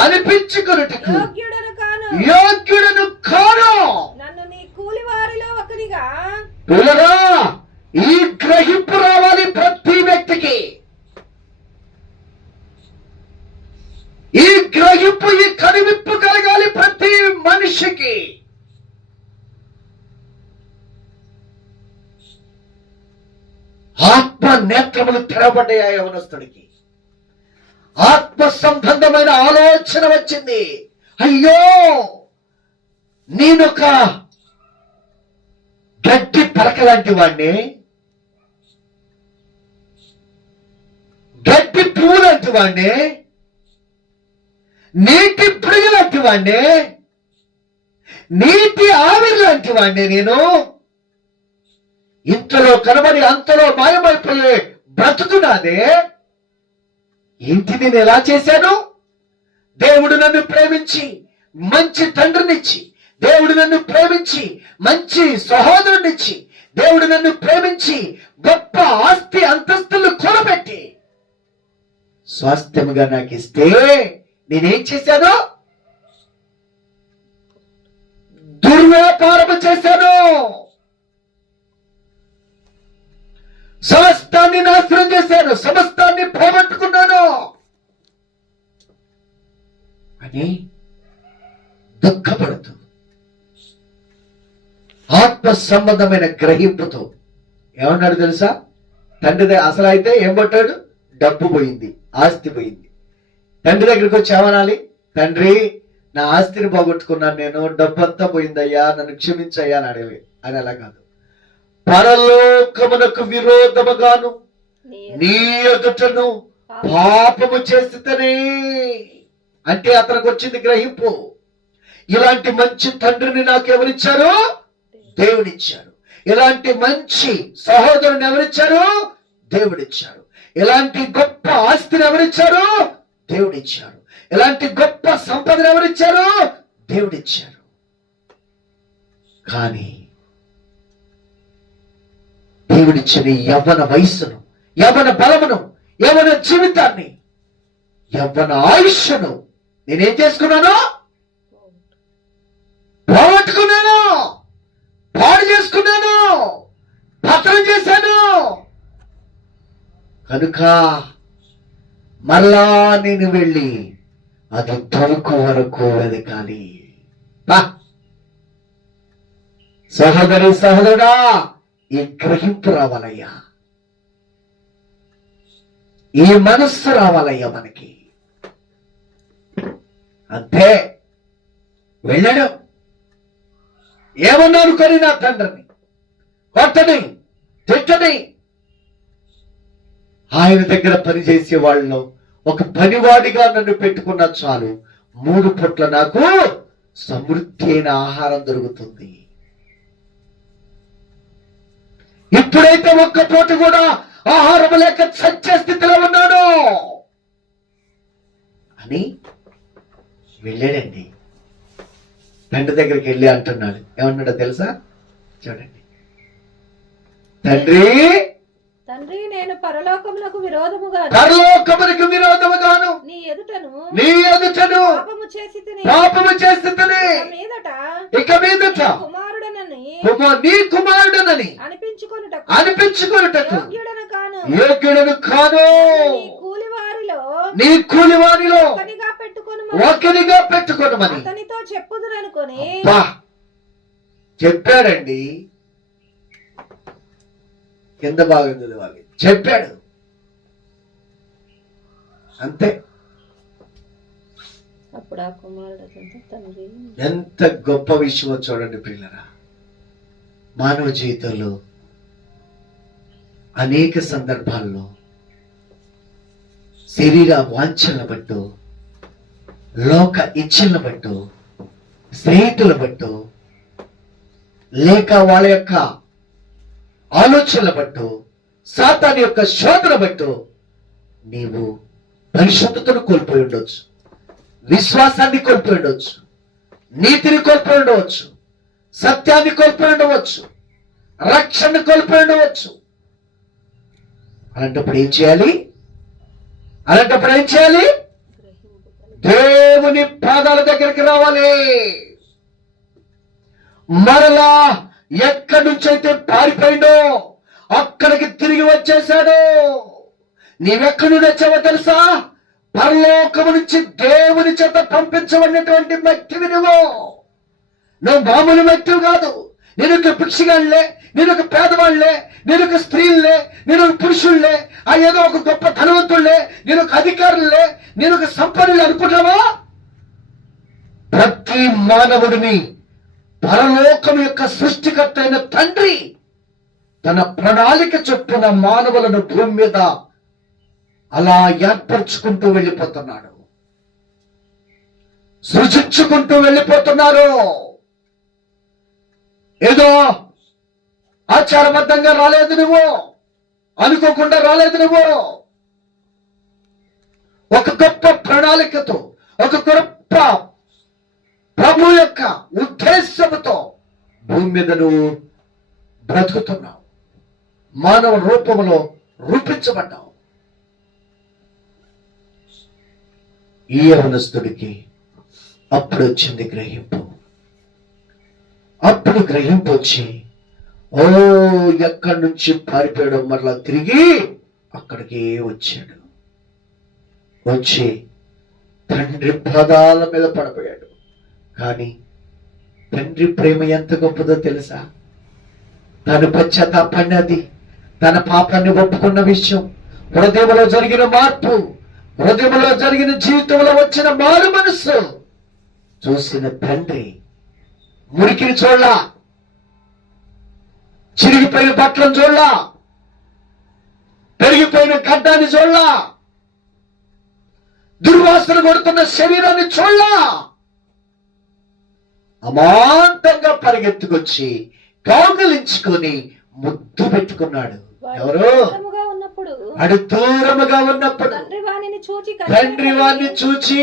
అనిపించుకొనుటకు యోగ్యుడను కాను. పిల్లరా, ఈ గ్రహింపు రావాలి ప్రతి వ్యక్తికి. ఈ గ్రహింపు, ఈ కనివిప్పు కలగాలి ప్రతి మనిషికి. ఆత్మ నేత్రములు తెరవబడ్డాయి. యవనస్తుడికి ఆత్మ సంబంధమైన ఆలోచన వచ్చింది. అయ్యో, నేనొక గడ్డి పరక లాంటి వాడిని, గడ్డి పువ్వు లాంటి వాడిని, నీటి పురుగు లాంటి వాడిని, నీటి ఆవిరి లాంటి వాడిని. నేను ఇంతలో కనబడి అంతలో మాయమైపోయే బ్రతుకునాదే. ఏంటి నేను ఎలా చేశాను? దేవుడు నన్ను ప్రేమించి మంచి తండ్రినిచ్చి, దేవుడు నన్ను ప్రేమించి మంచి సహోదరునిచ్చి, దేవుడు నన్ను ప్రేమించి గొప్ప ఆస్తి అంతస్తులు కూడబెట్టి స్వాస్థ్యముగా నాకు ఇస్తే నేనేం చేశాను? దుర్వ్యాపారము చేశాను, సమస్తాన్ని నాశనం చేశాను, సమస్తాన్ని పోగొట్టుకున్నాను అని దుఃఖపడుతూ ఆత్మ సంబంధమైన గ్రహింపుతో ఏమన్నాడు తెలుసా? తండ్రి అసలు అయితే ఏం పట్టాడు? డబ్బు పోయింది, ఆస్తి పోయింది. తండ్రి దగ్గరికి వచ్చి ఏమనాలి? తండ్రి, నా ఆస్తిని పోగొట్టుకున్నాను, నేను డబ్బంతా పోయిందయ్యా, నన్ను క్షమించయ్యా అని అడగలే. అని అలా కాదు. పరలోకమునకు విరోధముగాను నీ ఎదుటను పాపము చేస్తేనే. అంటే అతనికి వచ్చింది గ్రహింపు. ఇలాంటి మంచి తండ్రిని నాకు ఎవరిచ్చారు? దేవుడిచ్చారు. ఇలాంటి మంచి సహోదరుని ఎవరిచ్చారు? దేవుడిచ్చారు. ఇలాంటి గొప్ప ఆస్తిని ఎవరిచ్చారు? దేవుడిచ్చారు. ఇలాంటి గొప్ప సంపదను ఎవరిచ్చారు? దేవుడిచ్చారు. కానీ దేవుడిచ్చిన యవ్వన వయస్సును, యవ్వన బలమును, యవ్వన జీవితాన్ని, యవ్వన ఆయుష్ను నేనేం చేసుకున్నాను? పోగొట్టుకున్నాను, పాడు చేసుకున్నాను, పత్రం చేశాను. కనుక మరలా నేను వెళ్ళి అది దొరకు వరకు వెదకాలి. బా సహోదరి సహోదరుడా, ఈ గ్రహింపు రావాలయ్యా, ఈ మనస్సు రావాలయ్యా మనకి. అంతే, వెళ్ళడం. ఏమన్నా అనుకొని నా తండ్రిని కొట్టని తిట్టని. ఆయన దగ్గర పనిచేసే వాళ్ళలో ఒక పనివాడిగా నన్ను పెట్టుకున్నా చాలు, 3 పూట్ల నాకు సమృద్ధి అయిన ఆహారం దొరుకుతుంది. ఇప్పుడైతే ఒక్క పూట కూడా ఆహారం లేక చచ్చే స్థితిలో ఉన్నాడు అని వెళ్ళాడండి. తండ్రి దగ్గరికి వెళ్ళి అంటున్నాడు. ఏమన్నాడో తెలుసా? చూడండి. తండ్రి, తండ్రి, నేను పరలోకమునకు విరోధముగాను నీ ఎదుటను పాపము చేసితిని. ఇక మీదట నీ కుమారుడనని అనిపించుకొనుటకు యోగ్యుడను కాను. నీ కూలివారిలో ఒకనిగా పెట్టుకొనుమని చెప్పాడండి. కింద భాగం చదవాలి. చెప్పాడు అంతే. అప్పుడు ఆ కుమారుడు తండ్రి, ఎంత గొప్ప విషయమో చూడండి ప్రియులరా. మానవ జీవితంలో అనేక సందర్భాల్లో శరీర వాంఛలను బట్టు, లోక ఇచ్చలను బట్టు, స్నేహితుల బట్టు, లేక వాళ్ళ యొక్క ఆలోచనల బట్టు, సాతాను యొక్క శోధన బట్టు నీవు పరిశుద్ధతను కోల్పోయి ఉండవచ్చు, విశ్వాసాన్ని కోల్పోయి ఉండవచ్చు, నీతిని కోల్పోయి ఉండవచ్చు, సత్యాన్ని కోల్పోయి ఉండవచ్చు, రక్షణ కోల్పోయి ఉండవచ్చు. అలాంటప్పుడు ఏం చేయాలి? దేవుని పాదాల దగ్గరికి రావాలి. మరలా ఎక్కడి నుంచి అయితే పారిపోయిండో అక్కడికి తిరిగి వచ్చేశాడు. నీవెక్కడి నుండి వచ్చావో తెలుసా? పరలోకము నుంచి దేవుని చేత పంపించబడినటువంటి వ్యక్తివి నువ్వు మామూలు వ్యక్తివి కాదు. నేను ఒక పిచ్చిగాళ్లే, నేను ఒక పేదవాళ్లే, నేను ఒక స్త్రీలే, నేను ఒక పురుషుళ్లే, ఏదో ఒక గొప్ప ధనవంతుళ్లే, నేను ఒక అధికారులే, నేను ఒక సంపన్నులే అనుకుంటావా? ప్రతి మానవుడిని పరలోకం యొక్క సృష్టికర్త అయిన తండ్రి తన ప్రణాళిక చొప్పున మానవులను భూమి మీద అలా ఏర్పరచుకుంటూ వెళ్ళిపోతున్నాడు, సృజించుకుంటూ వెళ్ళిపోతున్నారు. ఏదో ఆచారబద్ధంగా రాలేదు నువ్వు, అనుకోకుండా రాలేదు నువ్వు. ఒక గొప్ప ప్రణాళికతో, ఒక గొప్ప ప్రభు యొక్క ఉద్దేశంతో భూమి మీద నువ్వు బ్రతుకుతున్నావు, మానవ రూపంలో రూపించబడ్డావు. ఈ యవనస్తుడికి అప్పుడు వచ్చింది గ్రహింపు. అప్పుడు గ్రహింపు వచ్చి ఎక్కడి నుంచి పారిపోయాడు మరలా తిరిగి అక్కడికి వచ్చాడు. వచ్చి తండ్రి పాదాల మీద పడిపోయాడు. కానీ తండ్రి ప్రేమ ఎంత గొప్పదో తెలుసా? తను పశ్చాత్తాపడినది, తన పాపాన్ని ఒప్పుకున్న విషయం, హృదయంలో జరిగిన మార్పు, హృదయంలో జరిగిన జీవితంలో వచ్చిన మారు మనస్సు చూసిన తండ్రి మురికిని చూడలా, చిరిగిపోయిన బట్టలను చూడలా, పెరిగిపోయిన గడ్డాన్ని చూడలా, దుర్వాసన కొడుతున్న శరీరాన్ని చూడలా. అమాంతంగా పరిగెత్తుకొచ్చి కౌగిలించుకొని ముద్దు పెట్టుకున్నాడు. ఎవరు? అడు దూరముగా ఉన్నప్పుడు తండ్రి వాణ్ణి చూచి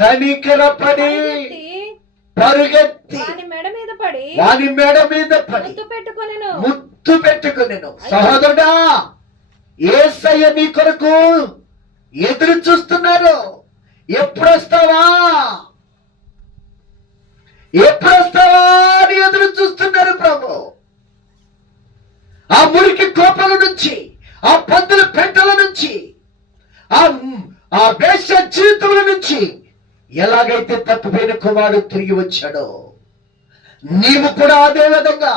కనికరపడి పరుగెత్తి వాని మెడ మీద పడి ముద్దు పెట్టుకొనెను. సహోదరుడా, యేసయ్య నీ కొరకు ఎదురు చూస్తున్నారు. ఎప్పుడు వస్తావా అని ఎదురు చూస్తున్నారు ప్రభు. ఆ మురికి కోపల నుంచి, ఆ పందుల పెట్టల నుంచి, ఆ వేష జీవితముల నుంచి ఎలాగైతే తప్పిపోయిన కుమారుడు తిరిగి వచ్చాడో, నీవు కూడా అదే విధంగా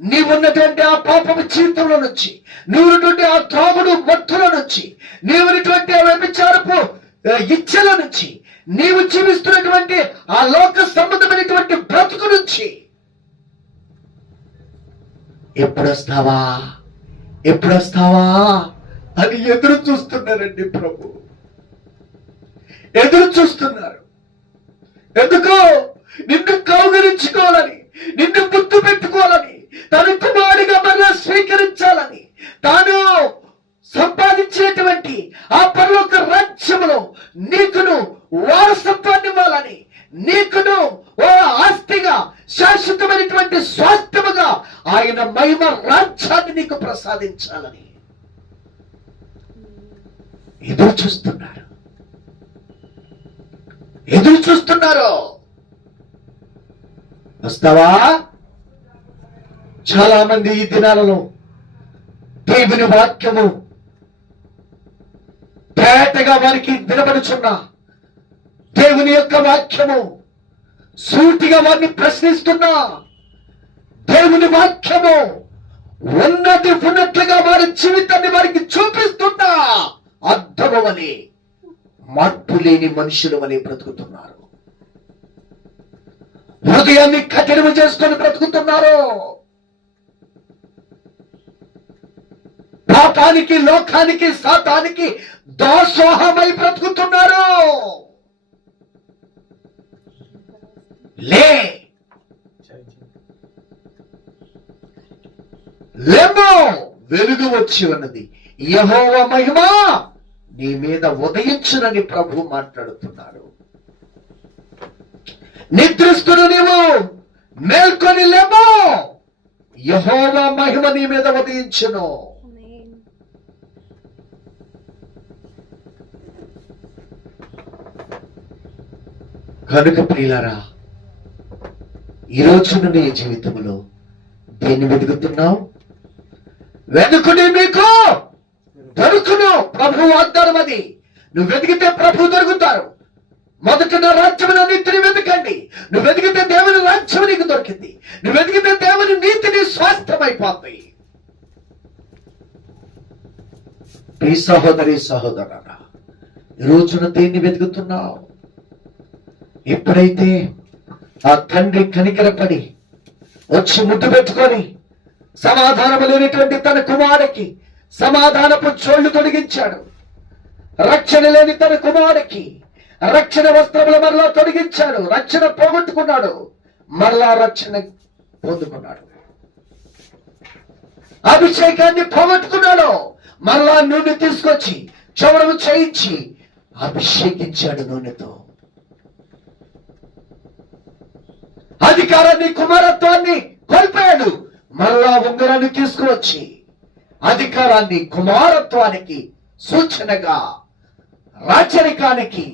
నీవున్నటువంటి ఆ పాపపు జీవితంలో నుంచి, నీవున్నటువంటి ఆ త్రాగుడు మత్తుల నుంచి, నీవున్నటువంటి ఆ వ్యభిచారపు ఇచ్చల నుంచి, నీవు జీవిస్తున్నటువంటి ఆ లోక సంబంధమైనటువంటి బ్రతుకు నుంచి ఎప్పుడొస్తావా ఎప్పుడొస్తావా అని ఎదురు చూస్తున్నారండి ప్రభు. ఎదురు చూస్తున్నారు. ఎందుకో? నిన్ను కౌగిలించుకోవాలని, నిన్ను గుర్తు పెట్టుకోవాలని, తను కుమారుడిగా మరలా స్వీకరించాలని, తాను సంపాదించినటువంటి ఆ పరలోక రాజ్యములో నీకును వారసత్వాన్ని ఇవ్వాలని, నీకును ఓ ఆస్తిగా శాశ్వతమైనటువంటి స్వాస్థ్యముగా ఆయన మహిమ రాజ్యాన్ని నీకు ప్రసాదించాలని ఎదురు చూస్తున్నారు. ఎదురు చూస్తున్నారు. వస్తావా? చాలా మంది ఈ దినాలలో దేవుని వాక్యము పేటగా వారికి వినబడుచున్నా, దేవుని యొక్క వాక్యము సూటిగా వారిని ప్రశ్నిస్తున్నా, దేవుని వాక్యము ఉన్నది ఉన్నట్లుగా వారి జీవితాన్ని వారికి చూపిస్తున్నా, అర్థమని మార్పు లేని మనుషులు అని బ్రతుకుతున్నారు. హృదయాన్ని కఠినము చేసుకొని బ్రతుకుతున్నారు. పాపానికి, లోకానికి, సాతానికి దాసోహమై బ్రతుకుతున్నారు. లేమో, వెలుగు వచ్చి ఉన్నది, యెహోవా మహిమ నీ మీద ఉదయించునని ప్రభు మాట్లాడుతున్నారు. నిద్రిస్తున్న నీవు మేల్కొని లేమో, యెహోవా మహిమ నీ మీద ఉదయించును. కనుక ప్రియులారా, ఈ రోజున నీ జీవితంలో దేన్ని వెతుకుతున్నావు? వెతుకుని మీకు దొరుకును. ప్రభు వాగ్దానం అది. నువ్వు వెతికితే ప్రభు దొరుకుతారు. మొదట నా రాజ్యమున నీతిని వెతకండి. నువ్వు వెతికితే దేవుని రాజ్యం నీకు దొరికింది. నువ్వు వెతికితే దేవుని నీతిని స్వాస్థ్యమైపోతాయి. ఈ సహోదరి సహోదరుడా, ఈ రోజున దేన్ని వెతుకుతున్నావు? ఎప్పుడైతే ఆ తండ్రి కనికరపడి వచ్చి ముద్దు పెట్టుకొని సమాధానము లేనిటువంటి తన కుమారుడికి సమాధానపు చోళ్లు తొలగించాడు. రక్షణ లేని తన కుమారుడికి రక్షణ వస్త్రములు మరలా తొలగించాడు. రక్షణ పోగొట్టుకున్నాడు, మరలా రక్షణ పొందుకున్నాడు. అభిషేకాన్ని పోగొట్టుకున్నాడు, మరలా నూనె తీసుకొచ్చి చవరము చేయించి అభిషేకించాడు నూనెతో. అధికారాన్ని, కుమారత్వాన్ని కోల్పోయాడు, మరలా ఉంగరాన్ని తీసుకువచ్చి అధికారాన్ని, కుమారత్వానికి సూచనగా రాచరికానికి,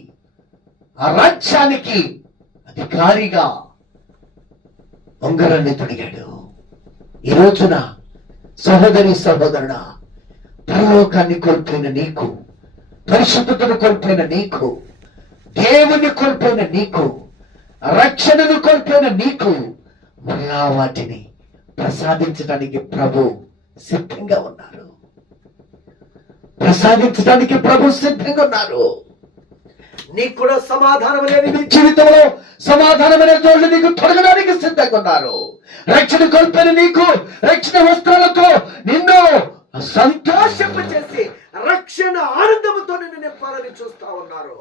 ఆ రాజ్యానికి అధికారిగా ఉంగరాన్ని తొడిగాడు. ఈ రోజున సహోదరి సహోదరుడా, పరలోకాన్ని కోల్పోయిన నీకు, పరిశుద్ధతను కోల్పోయిన నీకు, దేవుని కోల్పోయిన నీకు, రక్షణను కోల్పోయిన నీకు మరలా వాటిని ప్రసాదించడానికి ప్రభు సిద్ధంగా ఉన్నారు. ప్రసాదించడానికి ప్రభు సిద్ధంగా ఉన్నారు. నీకు కూడా సమాధానం లేని నీ జీవితంలో సమాధానమైన తోళ్ళు నీకు తొలగడానికి సిద్ధంగా ఉన్నారు. రక్షణ కోల్పోయిన నీకు రక్షణ వస్త్రాలతో నిన్ను సంతోషింప చేసి రక్షణ ఆనందముతో నిన్ను నింపాలని చూస్తా ఉన్నారు.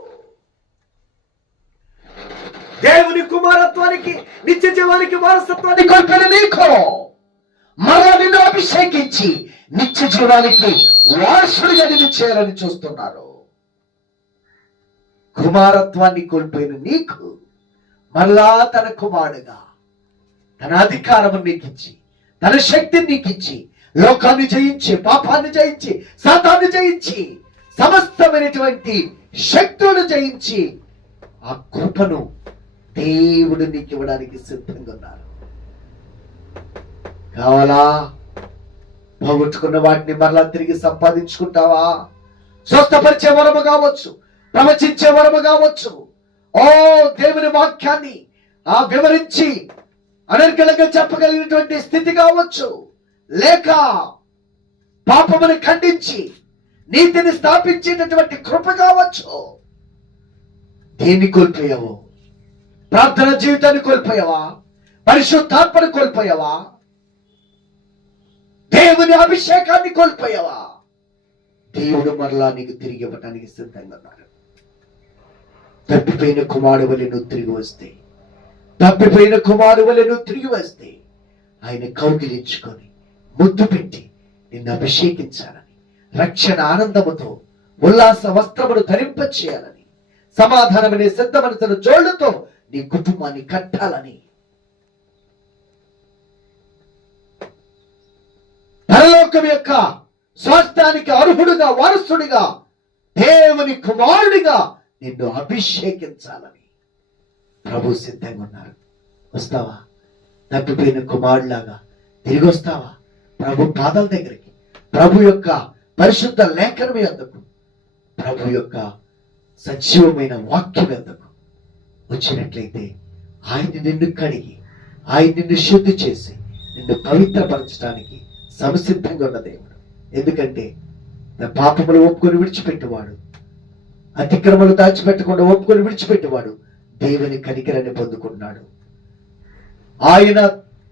దేవుని కుమారత్వానికి, నిత్య జీవానికి, వారసత్వాన్ని కోల్పోయిన నీకు మరలా నిన్ను అభిషేకించి నిత్య జీవానికి వారసుడిగా నిన్ను చేయాలని చూస్తున్నారు. కుమారత్వాన్ని కోల్పోయిన నీకు మరలా తన కుమారుడుగా తన అధికారం నీకిచ్చి, తన శక్తిని నీకిచ్చి, లోకాన్ని జయించి, పాపాన్ని జయించి, సాతాన్ని జయించి, సమస్తమైనటువంటి శక్తులను జయించి ఆ కృపను దేవుడు నీకు ఇవ్వడానికి సిద్ధంగా ఉన్నారు. కావాలా? పోగొట్టుకున్న వాటిని మరలా తిరిగి సంపాదించుకుంటావా? స్వస్థపరిచే వరము కావచ్చు, ప్రవచించే వరము కావచ్చు, ఓ దేవుని వాక్యాన్ని వివరించి అనర్గళంగా చెప్పగలిగినటువంటి స్థితి కావచ్చు, లేక పాపమును ఖండించి నీతిని స్థాపించేటటువంటి కృప కావచ్చు. దేన్ని కోల్పోయావు? ప్రార్థన జీవితాన్ని కోల్పోయావా? పరిశుద్ధాత్మను కోల్పోయావా? దేవుని అభిషేకాన్ని కోల్పోయావా? దేవుడు మరలా నీకు తిరిగి ఇవ్వటానికి సిద్ధంగా ఉన్నారు. తప్పిపోయిన కుమారుడు వలె నువ్వు తిరిగి వస్తే, తప్పిపోయిన కుమారుడు వలె నువ్వు తిరిగి వస్తే ఆయన కౌగిలించుకొని ముద్దు పెట్టి నిన్ను అభిషేకించాలని, రక్షణ ఆనందముతో ఉల్లాస వస్త్రమును ధరింపచేయాలని, సమాధానమనే సిద్ధ మనసుల జోళ్లతో నీ కుటుంబాన్ని కట్టాలని, పరలోకం యొక్క స్వాస్థానికి అర్హుడుగా, వారసుడిగా, దేవుని కుమారుడిగా నిన్ను అభిషేకించాలని ప్రభు సిద్ధంగా ఉన్నారు. వస్తావా? తప్పిపోయిన కుమారులాగా తిరిగి వస్తావా ప్రభు పాదాల దగ్గరికి, ప్రభు యొక్క పరిశుద్ధ లేఖనం ఎందుకు, ప్రభు యొక్క సజీవమైన వాక్యం ఎందుకు వచ్చినట్లయితే ఆయన నిన్ను కడిగి, ఆయన నిన్ను శుద్ధి చేసి నిన్ను పవిత్రపరచడానికి సంసిద్ధంగా ఉన్న దేవుడు. ఎందుకంటే నా పాపములు ఒప్పుకొని విడిచిపెట్టేవాడు, అతిక్రమలు దాచిపెట్టకుండా ఒప్పుకొని విడిచిపెట్టేవాడు దేవుని కనికరాన్ని పొందుకున్నాడు. ఆయన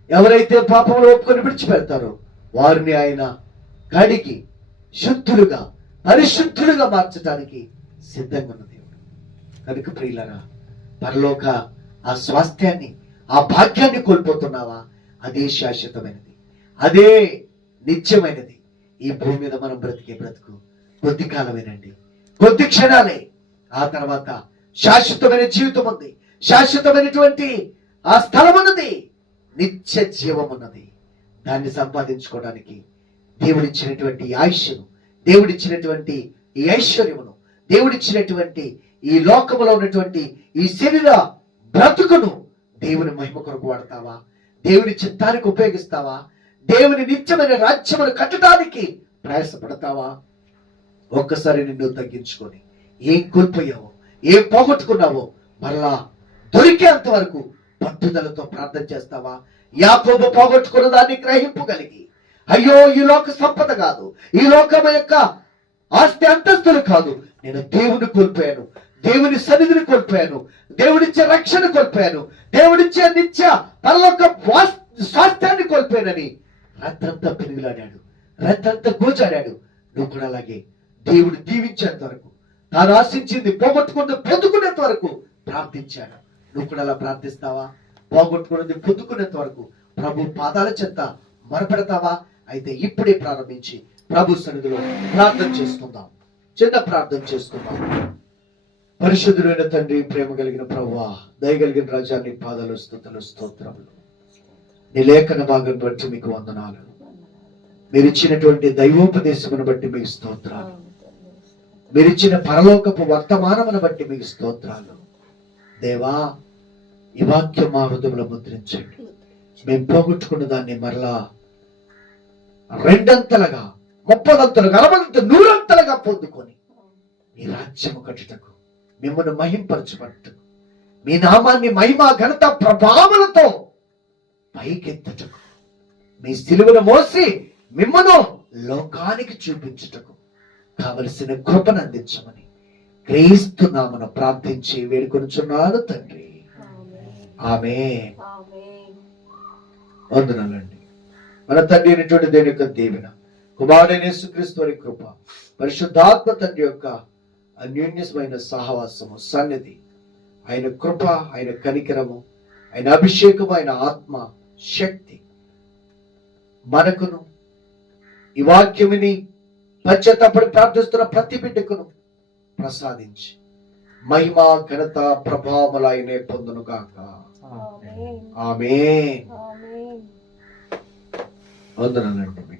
ఎవరైతే పాపములు ఒప్పుకొని విడిచిపెడతారో వారిని ఆయన కడిగి శుద్ధులుగా, పరిశుద్ధులుగా మార్చడానికి సిద్ధంగా ఉన్న దేవుడు. కనుక ప్రియులరా, పరలోక ఆ స్వాస్థ్యాన్ని, ఆ భాగ్యాన్ని కోల్పోతున్నావా? అదే శాశ్వతమైనది, అదే నిత్యమైనది. ఈ భూమి మీద మనం బ్రతికే బ్రతుకు కొద్ది కాలమేనండి, కొద్ది క్షణాలే. ఆ తర్వాత శాశ్వతమైన జీవితం ఉంది, శాశ్వతమైనటువంటి ఆ స్థలం ఉన్నది, నిత్య జీవం ఉన్నది. దాన్ని సంపాదించుకోవడానికి దేవుడిచ్చినటువంటి ఆయుష్ను, దేవుడిచ్చినటువంటి ఈ ఐశ్వర్యమును, దేవుడిచ్చినటువంటి ఈ లోకములో ఉన్నటువంటి ఈ శరీర బ్రతుకును దేవుని మహిమ కొరకు వాడతావా? దేవుని చిత్తానికి ఉపయోగిస్తావా? దేవుని నిత్యమైన రాజ్యమును కట్టడానికి ప్రయాసపడతావా? ఒక్కసారి నిన్ను తగ్గించుకొని ఏం కోల్పోయావో, ఏం పోగొట్టుకున్నావో మరలా దొరికేంత వరకు పట్టుదలతో ప్రార్థన చేస్తావా? యాకోబు పోగొట్టుకున్న దాన్ని గ్రహింపగలిగి, అయ్యో ఈ లోక సంపద కాదు, ఈ లోకం యొక్క ఆస్తి అంతస్తులు కాదు, నేను దేవుని కోల్పోయాను, దేవుని సన్నిధిని కోల్పోయాను, దేవుడిచ్చే రక్షణ కోల్పోయాను, దేవుడిచ్చే నిత్య పరలోక స్వాస్థ్యాన్ని కోల్పోయానని రాత్రంతా పెనుగులాడాడు, రాత్రంతా గోచాడాడు. నువ్వు కూడా అలాగే దేవుడు దీవించేంత వరకు, తాను ఆశించింది పోగొట్టుకుంటూ పొందుకునేంత వరకు ప్రార్థించాడు. నువ్వు కూడా అలా ప్రార్థిస్తావా? పోగొట్టుకున్నది పొందుకునేంత వరకు ప్రభు పాదాల చెంత మొరపెడతావా? అయితే ఇప్పుడే ప్రారంభించి ప్రభు సన్నిధిలో ప్రార్థన చేసుకుందాం. చిన్న ప్రార్థన చేసుకుందాం. పరిశుద్ధుడైన తండ్రి, ప్రేమ కలిగిన ప్రభువా, దయగలిగిన రాజా, నీ పాదాలు స్తుతులు స్తోత్రములు. నీ లేఖన భాగం బట్టి మీకు వందనాలు. మీరు ఇచ్చినటువంటి దైవోపదేశమును బట్టి మీకు స్తోత్రాలు. మీరిచ్చిన పరలోకపు వర్తమానమును బట్టి మీకు స్తోత్రాలు. దేవా, ఈ వాక్యం మా హృదయంలో ముద్రించండి. మేము పోగొట్టుకున్న దాన్ని మరలా రెండంతలుగా, 30 40 100 పొందుకొని మీ రాజ్యము కట్టుటకు, మిమ్మల్ని మహింపరచబట్టుకు, మీ నామాన్ని మహిమ ఘనత ప్రభావములతో పైకెత్తుటకు, మీ సిలువను మోసి మిమ్మను లోకానికి చూపించుటకు కావలసిన కృపను అందించమని క్రీస్తు నామమున ప్రార్థించి వేడుకొనుచున్నాను తండ్రి. ఆమేన్. వందనాలండి. మన తండ్రి అయినటువంటి దేవుని యొక్క దీవెన, కుమారుడైన యేసుక్రీస్తు వారి కృప, పరిశుద్ధాత్మ తండ్రి యొక్క అన్యోన్యమైన సహవాసము, సన్నిధి, ఆయన కృప, ఆయన కనికరము, ఆయన అభిషేకము, ఆయన ఆత్మ శక్తి మనకును, ఈ వాక్యముని పశ్చాత్తాపడి ప్రార్థిస్తున్న ప్రతి బిడ్డకును ప్రసాదించి మహిమ ఘనత ప్రభావములైనే పొందును గాక. ఆమేన్. వందనాలండి.